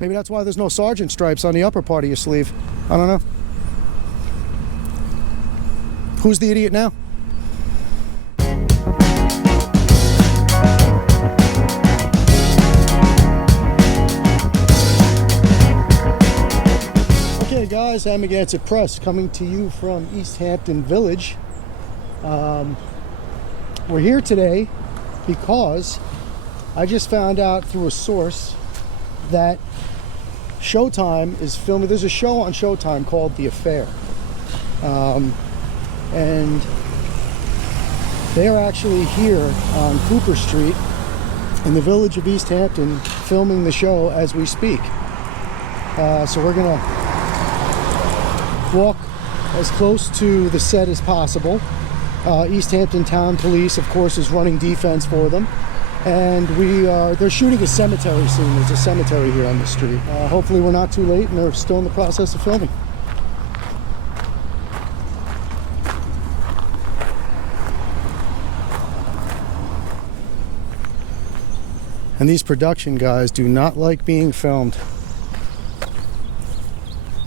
Maybe that's why there's no sergeant stripes on the upper part of your sleeve. I don't know. Who's the idiot now? Okay guys, Amagansett Press coming to you from East Hampton Village. We're here today because I just found out through a source that Showtime is filming. There's a show on Showtime called The Affair. And they are actually here on Cooper Street in the Village of East Hampton filming the show as we speak. So we're gonna walk as close to the set as possible. East Hampton Town Police, of course, is running defense for them. And they're shooting a cemetery scene. There's a cemetery here on the street. Hopefully we're not too late and they're still in the process of filming. And these production guys do not like being filmed.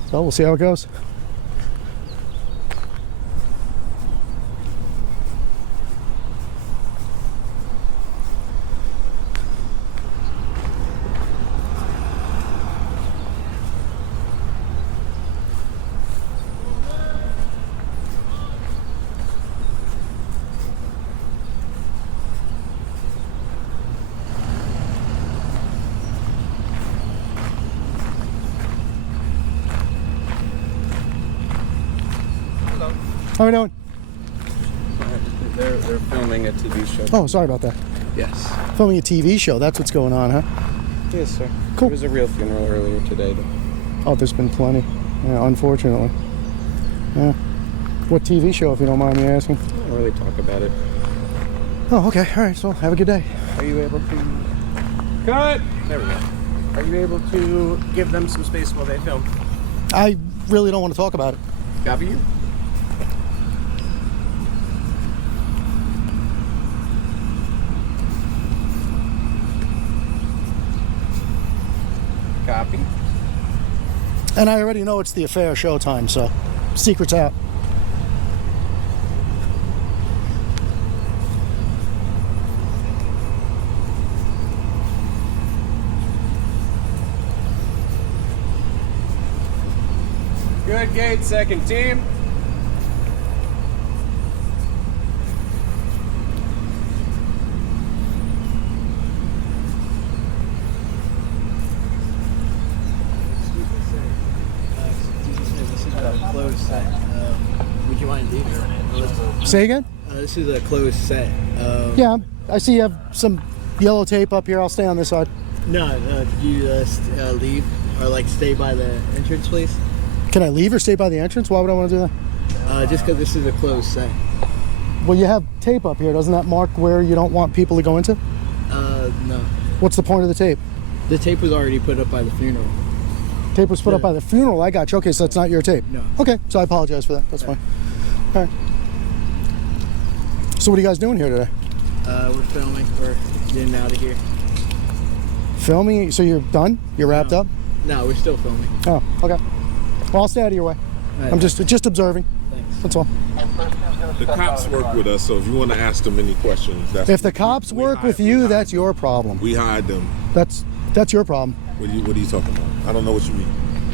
So we'll see how it goes. How are we doing? They're filming a TV show. Oh, sorry about that. Yes. Filming a TV show. That's what's going on, huh? Yes, sir. Cool. There was a real funeral earlier today, though. Oh, there's been plenty. Yeah, unfortunately. Yeah. What TV show, if you don't mind me asking? I don't really talk about it. Oh, okay. All right. So have a good day. Are you able to... Cut! There we go. Are you able to give them some space while they film? I really don't want to talk about it. Copy you. Copy. And I already know it's The Affair Showtime, so secret's out. Good gate, second team. Closed set. Would you mind leaving? Say again? This is a closed set. Yeah, I see you have some yellow tape up here. I'll stay on this side. No, could you leave or like stay by the entrance, please? Can I leave or stay by the entrance? Why would I want to do that? Just because this is a closed set. Well, you have tape up here. Doesn't that mark where you don't want people to go into? No. What's the point of the tape? The tape was already put up by the funeral. Tape was put up by the funeral. I got you. Okay, so that's not your tape. No. Okay, so I apologize for that. That's fine. All right. So what are you guys doing here today? We're filming. We're getting out of here. Filming? So you're done? You're wrapped up? No, we're still filming. Oh, okay. Well, I'll stay out of your way. Right. I'm just observing. Thanks. That's all. The cops work with us, so if you want to ask them any questions, that's If the cops work with you, that's your problem. we hide them. That's your problem. What are you talking about? I don't know what you mean.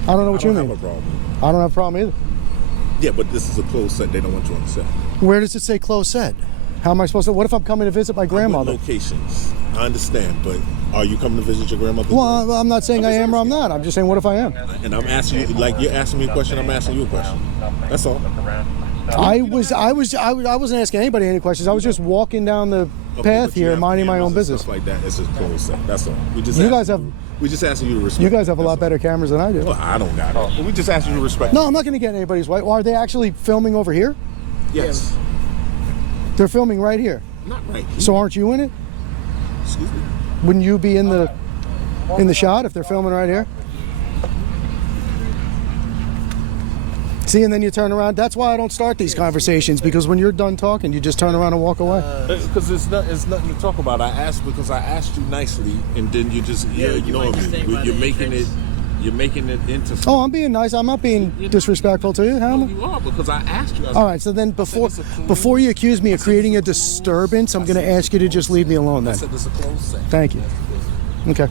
I don't know what you I don't mean. have a problem. I don't have a problem either. Yeah, but this is a closed set. They don't want you on the set. Where does it say closed set? How am I supposed to? What if I'm coming to visit my grandmother? Locations. I understand, but are you coming to visit your grandmother? Well, I'm not saying I am or I'm not. I'm just saying, what if I am? And I'm asking you, like you're asking me a question. I'm asking you a question. That's all. I wasn't asking anybody any questions. I was just walking down the path here, minding my own business. Stuff like that. It's a closed set. That's all. We just asking you to respect. You guys have a lot better cameras than I do. Well, I don't got it. We just asking you to respect. No, I'm not going to get anybody's way. Well, are they actually filming over here? Yes. They're filming right here. Not right here. So aren't you in it? Excuse me. Wouldn't you be in the shot if they're filming right here? See, and then you turn around. That's why I don't start these conversations, because when you're done talking, you just turn around and walk away. Because it's nothing to talk about. I asked because I asked you nicely, and then you just you're making it You're making it into. Oh, I'm being nice. I'm not being disrespectful to you. How am I? You are, because I asked you. I All right, so then before you accuse me of creating a disturbance, I'm going to ask you to just leave me alone I then. said this is a closed set. Thank you. Okay.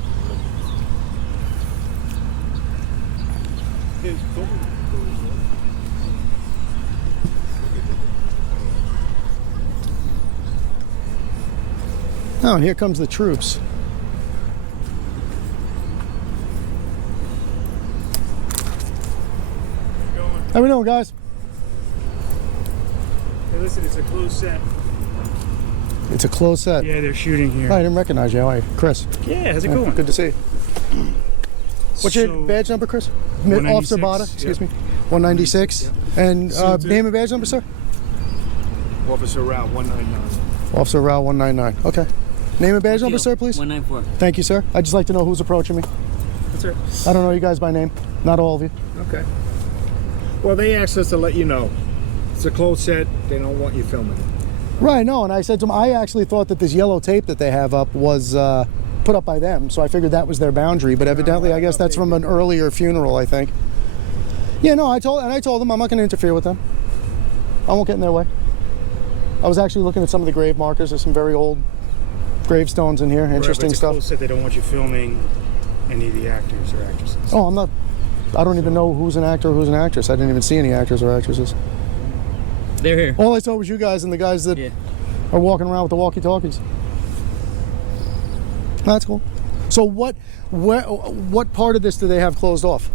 Oh, and here comes the troops. How we doing, guys? Hey, listen, it's a closed set. It's a closed set. Yeah, they're shooting here. Oh, I didn't recognize you. How are you? Chris. Yeah, how's it going? Good to see you. What's your So, badge number, Chris? 196, Officer Bada, excuse yep. me. 196. And name and badge number, sir? Officer Route 199. Officer Route 199. Okay. Name and badge number, sir, please? 194. Thank you, sir. I'd just like to know who's approaching me. That's right. I don't know you guys by name. Not all of you. Okay. Well, they asked us to let you know. It's a closed set. They don't want you filming. Right, no, and I said to them, I actually thought that this yellow tape that they have up was put up by them, so I figured that was their boundary, but evidently I guess that's from an earlier funeral, I think. Yeah, no, I told them I'm not going to interfere with them. I won't get in their way. I was actually looking at some of the grave markers. There's some very old gravestones in here, interesting It's a stuff. closed set. They don't want you filming any of the actors or actresses. Oh, I don't even know who's an actor or who's an actress. I didn't even see any actors or actresses. They're here. All I saw was you guys and the guys that are walking around with the walkie-talkies. That's cool. So what part of this do they have closed off?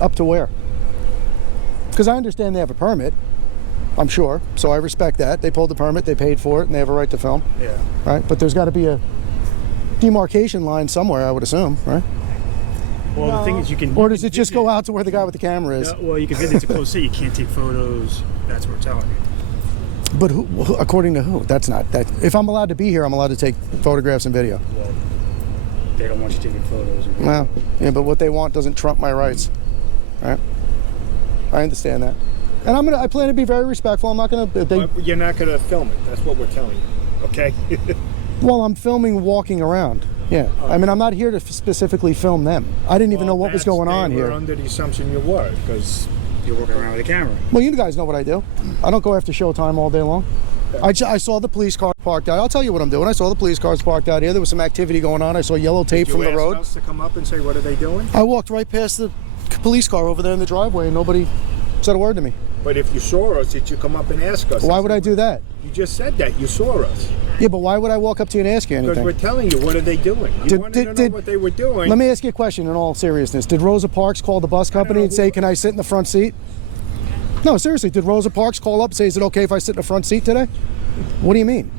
Up to where? Because I understand they have a permit, I'm sure, so I respect that. They pulled the permit, they paid for it, and they have a right to film, Yeah. right? But there's got to be a demarcation line somewhere, I would assume, right? Well, the thing is, you can. Or does it just go out to where the guy with the camera is? Well, you can visit. It's a closed set. You can't take photos. That's what we're telling you. But who, according to who? That's not that. If I'm allowed to be here, I'm allowed to take photographs and video. Well, they don't want you taking photos. Well, yeah, but what they want doesn't trump my rights, right? I understand that, and I plan to be very respectful. I'm not gonna. You're not going to film it. That's what we're telling you. Okay? Well, I'm filming walking around. Yeah, I mean, I'm not here to specifically film them. I didn't even know what was going on We're here. under the assumption you were, because You're walking around with a camera. Well, you guys know what I do. I don't go after Showtime all day long. I saw the police car parked out. I'll tell you what I'm doing. I saw the police cars parked out here. There was some activity going on. I saw yellow tape from the road. you ask us to come up and say, what are they doing? I walked right past the police car over there in the driveway, and nobody said a word to me. But if you saw us, did you come up and ask us? Why would I do that? You just said that. You saw us. Yeah, but why would I walk up to you and ask you Because anything? we're telling you, what are they doing? You wanted to know what they were doing. Let me ask you a question in all seriousness. Did Rosa Parks call the bus company and say, can I sit in the front seat? No, seriously, did Rosa Parks call up and say, is it okay if I sit in the front seat today? What do you mean?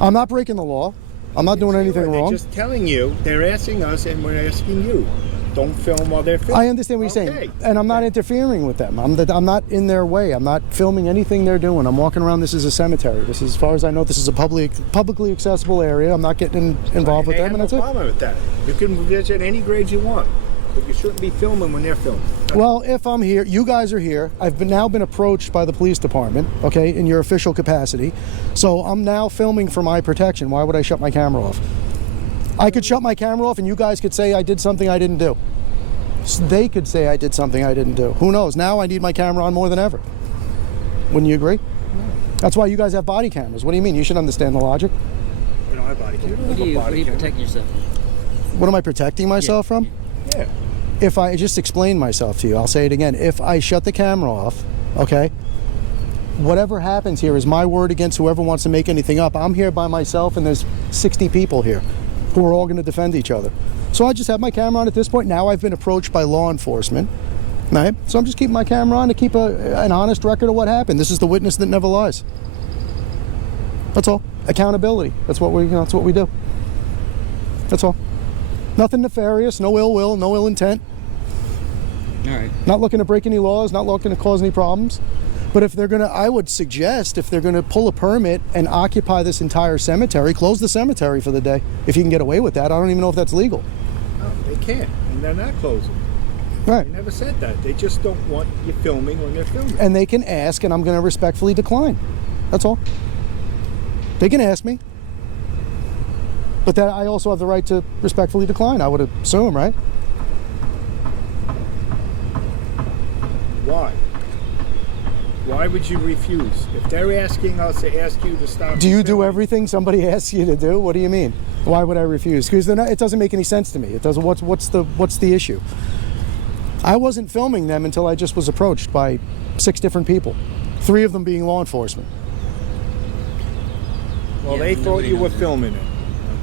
I'm not breaking the law. I'm not doing anything They're wrong. just telling you. They're asking us, and we're asking you. Don't film while they're filming. I understand what you're Okay. saying, and I'm not interfering with them. I'm not in their way. I'm not filming anything they're doing. I'm walking around. This is a cemetery. This is, as far as I know, this is a publicly accessible area. I'm not getting involved with They them, and have that's no it. problem with that. You can visit any grades you want, but you shouldn't be filming when they're filming. Well, if I'm here, you guys are here. I've now been approached by the police department, okay, in your official capacity. So I'm now filming for my protection. Why would I shut my camera off? I could shut my camera off and you guys could say I did something I didn't do. So they could say I did something I didn't do. Who knows? Now I need my camera on more than ever. Wouldn't you agree? That's why you guys have body cameras. What do you mean? You should understand the logic. We don't have body cameras. What are you protecting yourself? What am I protecting myself from? Yeah. If I just explain myself to you, I'll say it again. If I shut the camera off, okay, whatever happens here is my word against whoever wants to make anything up. I'm here by myself and there's 60 people here who are all going to defend each other. So I just have my camera on at this point. Now I've been approached by law enforcement, right? So I'm just keeping my camera on to keep an honest record of what happened. This is the witness that never lies. That's all. Accountability. That's what we do. That's all. Nothing nefarious, no ill will, no ill intent. All right. Not looking to break any laws, not looking to cause any problems. But if they're gonna, I would suggest if they're gonna pull a permit and occupy this entire cemetery, close the cemetery for the day. If you can get away with that. I don't even know if that's legal. No, they can't, and they're not closing. Right. They never said that. They just don't want you filming when they're filming. And they can ask, and I'm gonna respectfully decline. That's all. They can ask me. But that I also have the right to respectfully decline, I would assume, right? Why would you refuse? If they're asking us to ask you to stop. Do you do filming, everything somebody asks you to do? What do you mean? Why would I refuse? Because it doesn't make any sense to me. It doesn't. What's the issue? I wasn't filming them until I just was approached by 6 different people, 3 of them being law enforcement. Well, they thought you were filming it,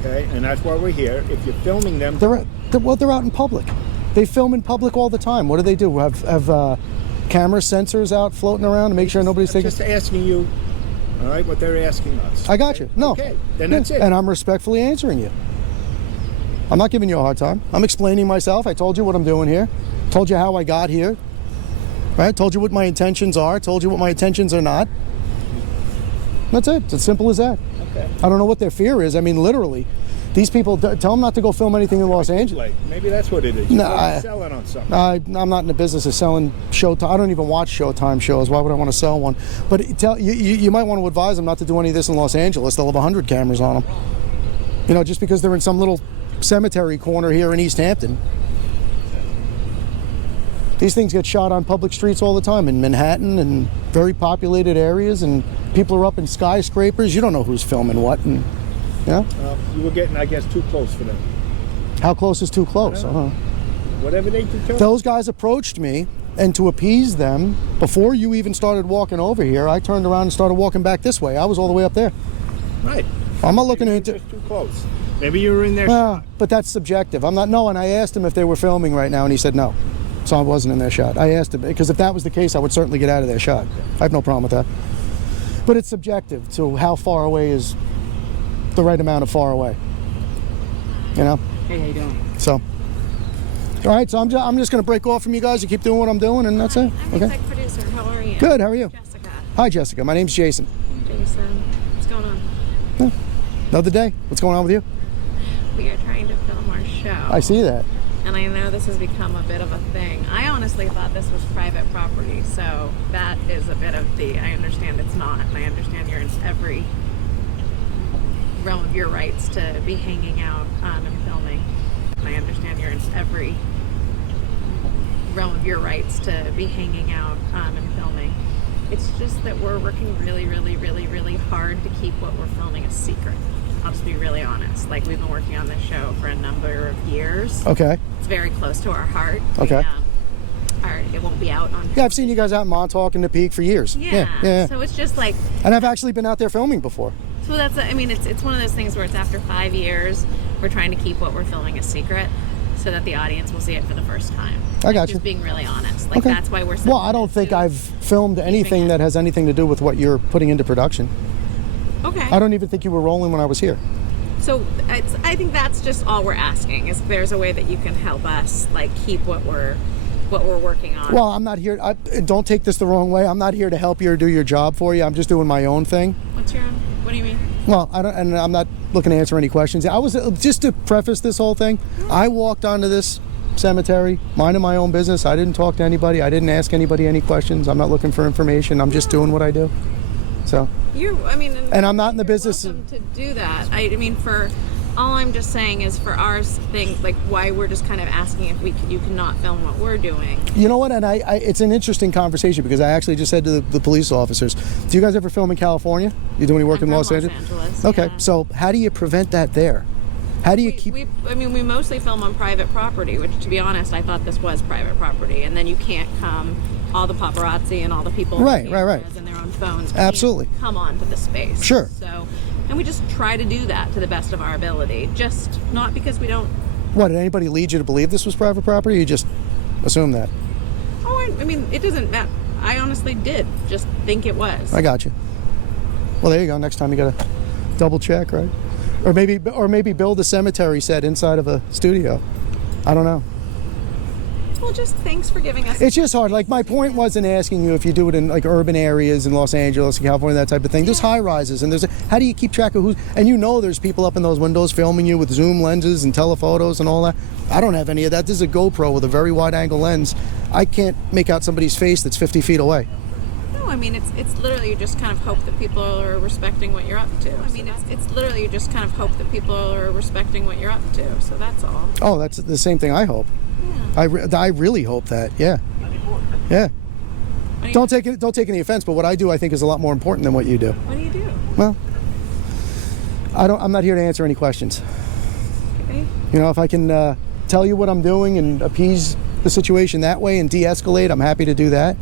okay? And that's why we're here. If you're filming them, They're out in public. They film in public all the time. What do? Have camera sensors out floating around to make sure nobody's I'm taking. just asking you, all right, what they're asking us. I got you. No. Okay, then that's it. And I'm respectfully answering you. I'm not giving you a hard time. I'm explaining myself. I told you what I'm doing here. Told you how I got here. Right? Told you what my intentions are. Told you what my intentions are not. That's it. It's as simple as that. Okay. I don't know what their fear is. I mean, literally, these people tell them not to go film anything in Los Angeles. Maybe that's what it is. You No, want to sell it on something. I'm not in the business of selling Showtime. I don't even watch Showtime shows. Why would I want to sell one? But you might want to advise them not to do any of this in Los Angeles. They'll have 100 cameras on them. You know, just because they're in some little cemetery corner here in East Hampton. These things get shot on public streets all the time in Manhattan and very populated areas, and people are up in skyscrapers. You don't know who's filming what, and yeah. You were getting, I guess, too close for them. How close is too close? Whatever they determine. Those guys approached me, and to appease them, before you even started walking over here, I turned around and started walking back this way. I was all the way up there. Right. I'm not looking Maybe into. just too close. Maybe you were in there. But that's subjective. I'm not knowing. I asked him if they were filming right now, and he said no. So I wasn't in their shot. I asked him, because if that was the case, I would certainly get out of their shot. I have no problem with that. But it's subjective to how far away is the right amount of far away. You know? Hey, how you doing? So, all right, so I'm just going to break off from you guys and keep doing what I'm doing, and that's it. I'm Okay? exec producer. How are you? Good, how are you? Jessica. Hi, Jessica. My name's Jason. Jason. What's going on? Another day. What's going on with you? We are trying to film our show. I see that. And I know this has become a bit of a thing. I honestly thought this was private property, so that is a bit of I understand it's not, and I understand you're in every realm of your rights to be hanging out and filming. And I understand you're in every realm of your rights to be hanging out and filming. It's just that we're working really, really, really, really hard to keep what we're filming a secret. I'll just be really honest. Like, we've been working on this show for a number of years. Okay. It's very close to our heart. Okay. It won't be out on. Yeah, I've seen you guys out in Montauk and the Peak for years. Yeah. So it's just like. And I've actually been out there filming before. So that's. I mean, it's one of those things where it's after 5 years, we're trying to keep what we're filming a secret, so that the audience will see it for the first time. I got you. Just being really honest. Like, that's why we're. Well, I don't think I've filmed anything that has anything to do with what you're putting into production. Okay. I don't even think you were rolling when I was here. So I think that's just all we're asking, is if there's a way that you can help us, like, keep what we're working on. Well, I'm not here. Don't take this the wrong way. I'm not here to help you or do your job for you. I'm just doing my own thing. What's your own? What do you mean? Well, and I'm not looking to answer any questions. I was just to preface this whole thing. I walked onto this cemetery, minding my own business. I didn't talk to anybody. I didn't ask anybody any questions. I'm not looking for information. I'm just doing what I do. So. And I'm not in the business to do that. I mean, for all I'm just saying is, for our thing, like, why we're just kind of asking if you cannot film what we're doing. You know what? And it's an interesting conversation, because I actually just said to the police officers, do you guys ever film in California? You do any work in Los Angeles? Okay, yeah. so how do you prevent that there? How do you keep? We mostly film on private property, which, to be honest, I thought this was private property, and then you can't come. All the paparazzi and all the people right. And their own phones absolutely can't come onto the space. Sure. So, and we just try to do that to the best of our ability. Just not because we don't. What, did anybody lead you to believe this was private property? Or you just assume that? Oh, I mean, it doesn't matter. I honestly did just think it was. I got you. Well, there you go. Next time you got to double check, right? Or maybe build a cemetery set inside of a studio. I don't know. Well, just thanks for giving us. It's just hard. Like, my point wasn't asking you if you do it in, like, urban areas in Los Angeles, California, that type of thing. There's high rises, and how do you keep track of who's? And there's people up in those windows filming you with zoom lenses and telephotos and all that. I don't have any of that. This is a GoPro with a very wide angle lens. I can't make out somebody's face that's 50 feet away. No, I mean, it's literally you just kind of hope that people are respecting what you're up to. I mean, it's literally you just kind of hope that people are respecting what you're up to. So that's all. Oh, that's the same thing I hope. Yeah. I really hope that. Yeah. Yeah. Don't take any offense, but what I do I think is a lot more important than what you do. What do you do? Well, I'm not here to answer any questions. Okay. You know, if I can tell you what I'm doing and appease the situation that way and de-escalate, I'm happy to do that.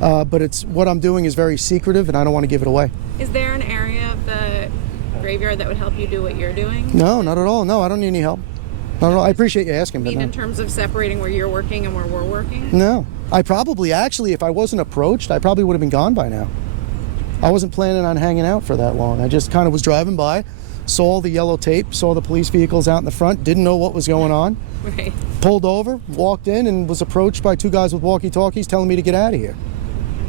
But it's what I'm doing is very secretive, and I don't want to give it away. Is there an area of the graveyard that would help you do what you're doing? No, not at all. No, I don't need any help. Not at all. I appreciate you asking, but Mean no. in terms of separating where you're working and where we're working? No. I probably, actually, if I wasn't approached, I probably would have been gone by now. I wasn't planning on hanging out for that long. I just kind of was driving by, saw the yellow tape, saw the police vehicles out in the front, didn't know what was going on, Right. pulled over, walked in, and was approached by two guys with walkie-talkies telling me to get out of here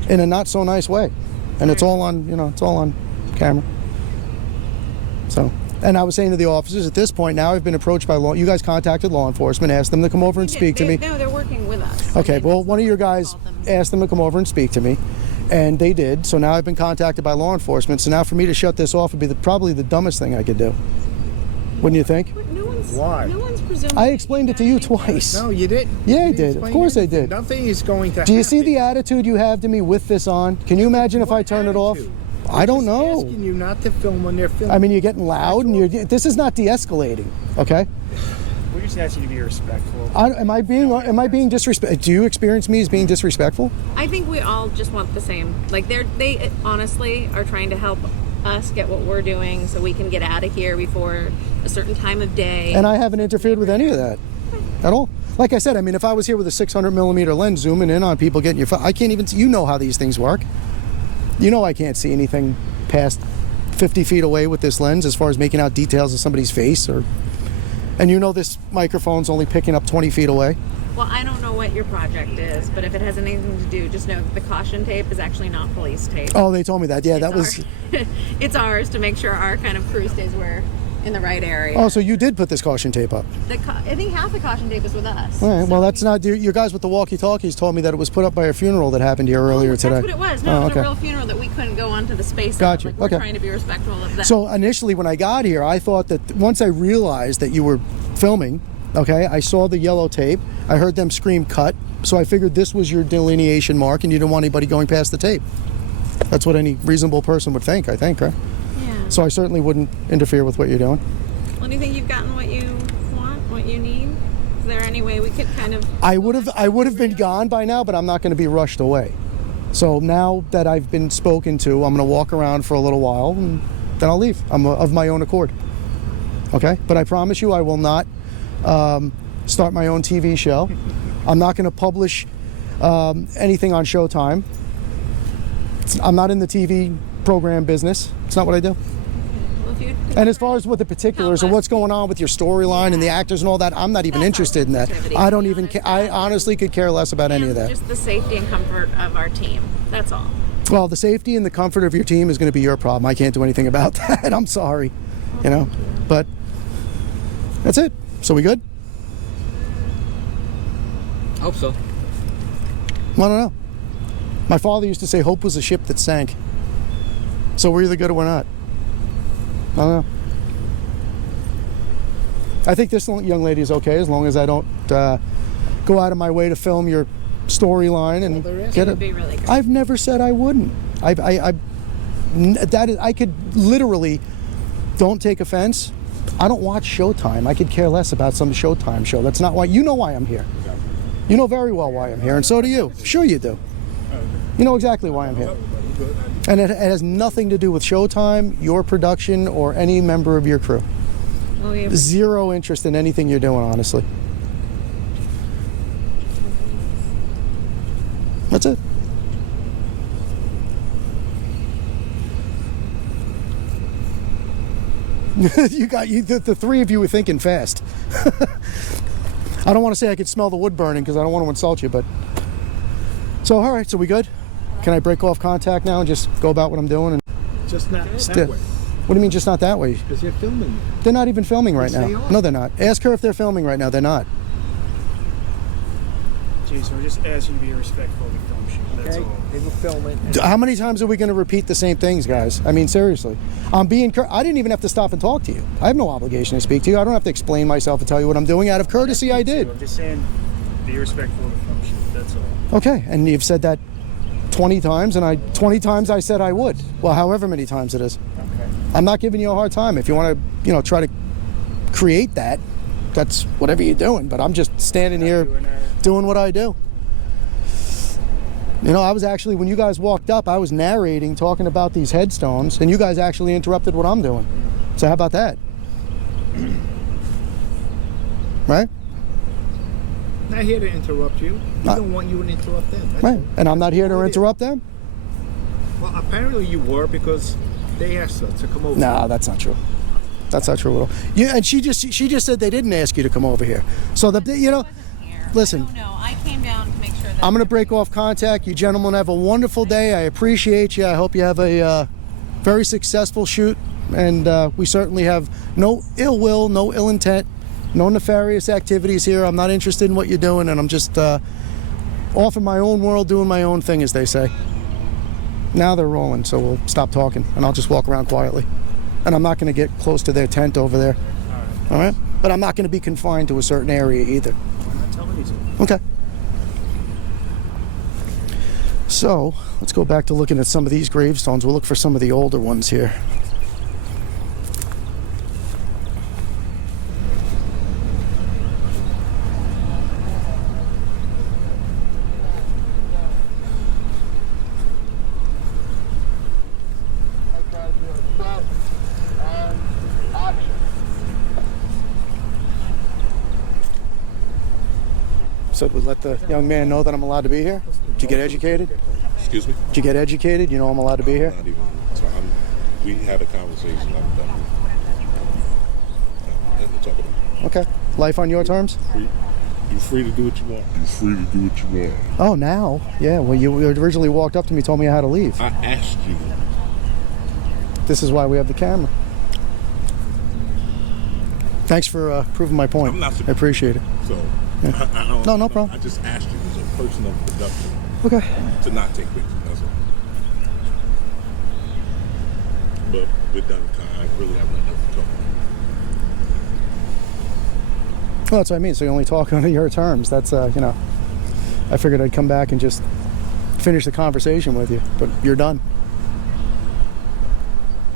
in a not so nice way. And it's all on, it's all on camera. So, and I was saying to the officers, at this point now I've been approached by you guys contacted law enforcement, asked them to come over and speak to me. No, they're working with us. Okay, well, one of your guys asked them to come over and speak to me, and they did. So now I've been contacted by law enforcement. So now for me to shut this off would be probably the dumbest thing I could do. Wouldn't you think? Why? No one's presuming. I explained it to you twice. No, you didn't. Yeah, I You did. Of explained course I anything. did. Nothing is going to Do you see happen. the attitude you have to me with this on? Can you imagine if I turn it off? Attitude. I don't Just know. asking you not to film when they're filming. I mean, you're getting loud, and this is not de-escalating, okay? We're just asking you to be respectful. Am I being disrespectful? Do you experience me as being disrespectful? I think we all just want the same. Like they honestly are trying to help us get what we're doing so we can get out of here before a certain time of day. And I haven't interfered with any of that at all. Like I said, I mean, if I was here with a 600mm lens zooming in on people getting your phone, I can't even see. You know how these things work. You know I can't see anything past 50 feet away with this lens as far as making out details of somebody's face. And you know this microphone's only picking up 20 feet away. Well, I don't know what your project is, but if it has anything to do, just know that the caution tape is actually not police tape. Oh, they told me that. Yeah, that was... It's ours to make sure our kind of crew stays in the right area. Oh, so you did put this caution tape up. I think half the caution tape is with us. All right, So well, that's not... Your guys with the walkie-talkies told me that it was put up by a funeral that happened here earlier today. That's what it was. No, Oh, it was okay. a real funeral that we couldn't go onto the space of. Gotcha. Like, we're Okay. trying to be respectful of that. So initially when I got here, I thought that once I realized that you were filming, okay, I saw the yellow tape, I heard them scream cut, so I figured this was your delineation mark and you didn't want anybody going past the tape. That's what any reasonable person would think, I think, right? Yeah. So I certainly wouldn't interfere with what you're doing. Well, do you think you've gotten what you want, what you need? Is there any way we could kind of... I would have been gone by now, but I'm not going to be rushed away. So now that I've been spoken to, I'm going to walk around for a little while and then I'll leave. I'm of my own accord. Okay? But I promise you I will not start my own TV show. I'm not going to publish anything on Showtime. I'm not in the TV program business. It's not what I do. Well, if you... And as far as what the particulars and what's going on with your storyline and the actors and all that, I'm not even interested in that. I don't even care. I honestly could care less about any of that. Just the safety and comfort of our team. That's all. Well, the safety and the comfort of your team is going to be your problem. I can't do anything about that. I'm sorry. You know? But that's it. So we good? Hope so. I don't know. My father used to say hope was a ship that sank. So we're either good or we're not. I don't know. I think this young lady is okay as long as I don't go out of my way to film your storyline and get It it. would be really good. I've never said I wouldn't. I could literally, don't take offense. I don't watch Showtime. I could care less about some Showtime show. That's not why. You know why I'm here. You know very well why I'm here, and so do you. Sure you do. You know exactly why I'm here. And it has nothing to do with Showtime, your production, or any member of your crew. Well, we have... Zero interest in anything you're doing, honestly. That's it. The three of you were thinking fast. I don't want to say I could smell the wood burning because I don't want to insult you, but... So, all right, so we good? Can I break off contact now and just go about what I'm doing? And Just not Still- that way. What do you mean just not that way? Because you're filming me. They're not even filming right Yes, now. they are. No, they're not. Ask her if they're filming right now. They're not. Jason, we're just asking you to be respectful of the film shoot. That's Okay? all. They were filming. How many times are we going to repeat the same things, guys? I mean, seriously. I'm being... I didn't even have to stop and talk to you. I have no obligation to speak to you. I don't have to explain myself and tell you what I'm doing. Out of courtesy, I did. I'm just saying, be respectful of the film shoot. That's all. Okay, and you've said that 20 times, and 20 times I said I would. Well, however many times it is. Okay. I'm not giving you a hard time. If you want to, try to create that, that's whatever you're doing. But I'm just standing here doing what I do. I was actually, when you guys walked up, I was narrating, talking about these headstones, and you guys actually interrupted what I'm doing. So how about that? Right? Not here to interrupt you. We don't want you to interrupt them. That's Right. all. And I'm not here to interrupt them? Well, apparently you were, because they asked us to come over. No, that's not true. That's not true at all. And she just said they didn't ask you to come over here. So listen. I don't know. I came down to make sure that I'm going to break off contact. You gentlemen have a wonderful day. I appreciate you. I hope you have a very successful shoot. And we certainly have no ill will, no ill intent, no nefarious activities here. I'm not interested in what you're doing, and I'm just off in my own world doing my own thing, as they say. Now they're rolling, so we'll stop talking, and I'll just walk around quietly. And I'm not going to get close to their tent over there. All right? But I'm not going to be confined to a certain area either. I'm not telling you to. Okay. So, let's go back to looking at some of these gravestones. We'll look for some of the older ones here. Said we'd let the young man know that I'm allowed to be here. Did you get educated? Excuse me? Did you get educated? You know I'm allowed to be here? Not even. So we had a conversation. I'm done. Nothing to talk about. Okay. Life on your terms? You're free to do what you want. You're free to do what you want. Oh, now? Yeah, well, you originally walked up to me, told me I had to leave. I asked you. This is why we have the camera. Thanks for proving my point. I'm not I appreciate it. So, Yeah. I don't, No problem. I just asked you as a person of production Okay. to not take pictures. That's all. But we're done. I really have nothing to talk about. Well, that's what I mean. So you only talk under your terms. That's, I figured I'd come back and just finish the conversation with you, but you're done.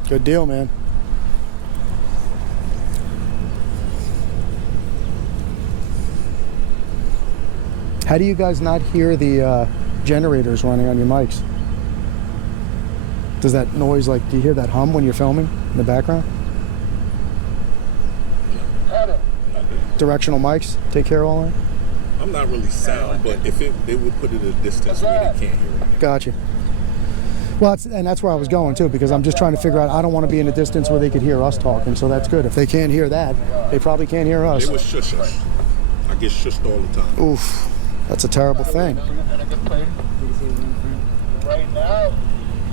Good deal, man. How do you guys not hear the generators running on your mics? Does that noise, do you hear that hum when you're filming in the background? Directional mics take care of all that? I'm not really sound, but if they would put it at a distance where they can't hear it. Gotcha. Well, that's where I was going too, because I'm just trying to figure out, I don't want to be in a distance where they could hear us talking, so that's good. If they can't hear that, they probably can't hear us. They would shush us. I get shushed all the time. Oof, that's a terrible thing. Right now,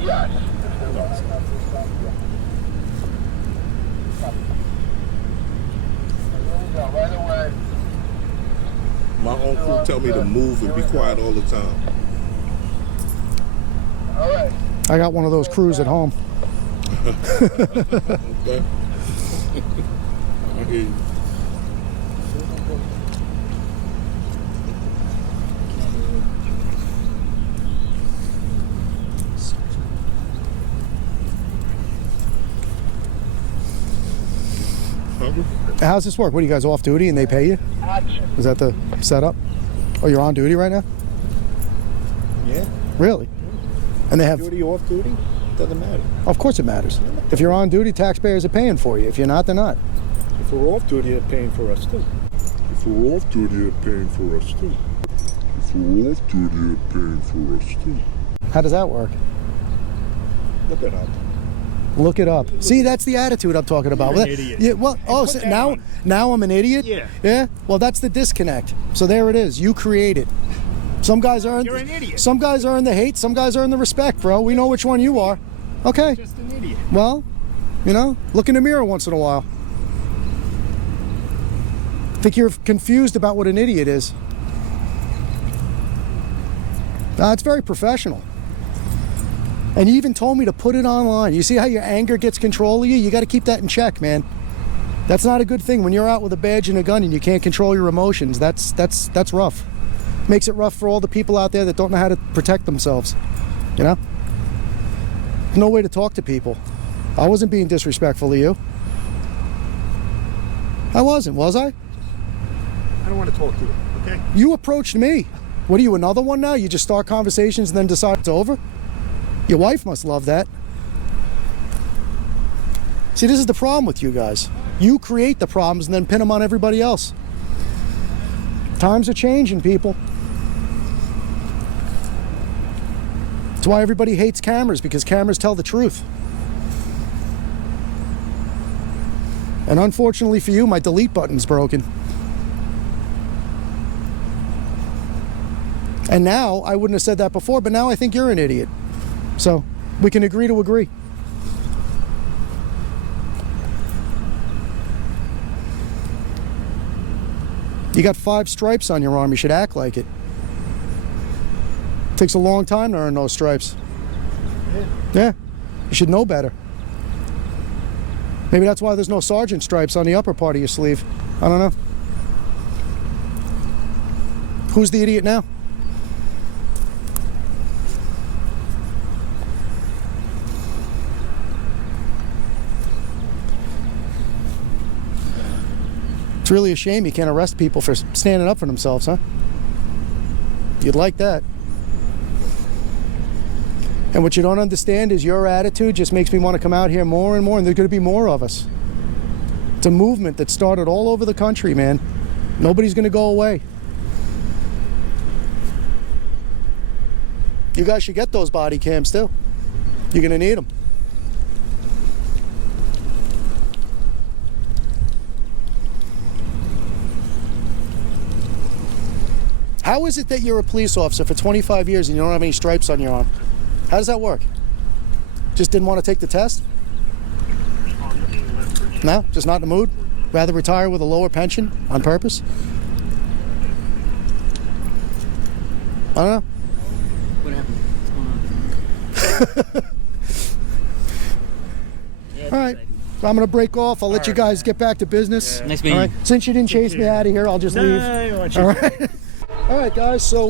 yes. Right away. My own crew tell me to move and be quiet all the time. All right. I got one of those crews at home. Okay? I hear you. Hungry? How's this work? What, are you guys off duty and they pay you? Is that the setup? Oh, you're on duty right now? Yeah. Really? And they have... Duty, off duty? Doesn't matter. Of course it matters. If you're on duty, taxpayers are paying for you. If you're not, they're not. If we're off duty, they're paying for us too. If we're off duty, they're paying for us too. If we're off duty, they're paying for us too. How does that work? Look it up. Look it up. See, that's the attitude I'm talking about. You're an idiot. Yeah, well, put that on. now I'm an idiot? Yeah. Yeah? Well, that's the disconnect. So there it is. You create it. Some guys earn... You're an idiot. Some guys earn the hate. Some guys earn the respect, bro. We know which one you are. Okay. Just an idiot. Well, look in the mirror once in a while. I think you're confused about what an idiot is. It's very professional. And you even told me to put it online. You see how your anger gets control of you? You got to keep that in check, man. That's not a good thing. When you're out with a badge and a gun and you can't control your emotions, that's rough. Makes it rough for all the people out there that don't know how to protect themselves. You know? There's no way to talk to people. I wasn't being disrespectful to you. I wasn't, was I? I don't want to talk to you, okay? You approached me. What are you, another one now? You just start conversations and then decide it's over? Your wife must love that. See, this is the problem with you guys. You create the problems and then pin them on everybody else. Times are changing, people. That's why everybody hates cameras, because cameras tell the truth. And unfortunately for you, my delete button's broken. And now, I wouldn't have said that before, but now I think you're an idiot. So, we can agree to agree. You got 5 stripes on your arm, you should act like it. Takes a long time to earn those stripes. Yeah, you should know better. Maybe that's why there's no sergeant stripes on the upper part of your sleeve. I don't know. Who's the idiot now? It's really a shame you can't arrest people for standing up for themselves, huh? You'd like that. And what you don't understand is your attitude just makes me want to come out here more and more, and there's going to be more of us. It's a movement that started all over the country, man. Nobody's going to go away. You guys should get those body cams too. You're going to need them. How is it that you're a police officer for 25 years and you don't have any stripes on your arm? How does that work? Just didn't want to take the test? No? Just not in the mood? Rather retire with a lower pension on purpose? I don't know. What happened? What's going on? Yeah, All right. I'm going to break off. I'll let you guys get back to business. Nice meeting All you. right. Since you didn't chase me out of here, I'll just leave. I want you. All right. All right, guys. So,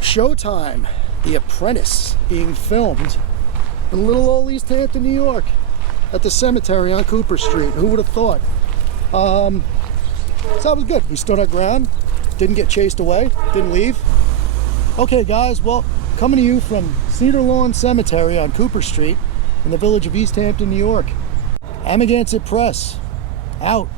Showtime, The Apprentice, being filmed in little old East Hampton, New York, at the cemetery on Cooper Street. Who would have thought? So that was good. We stood our ground, didn't get chased away, didn't leave. Okay, guys. Well, coming to you from Cedar Lawn Cemetery on Cooper Street in the Village of East Hampton, New York. Amagansett Press, out.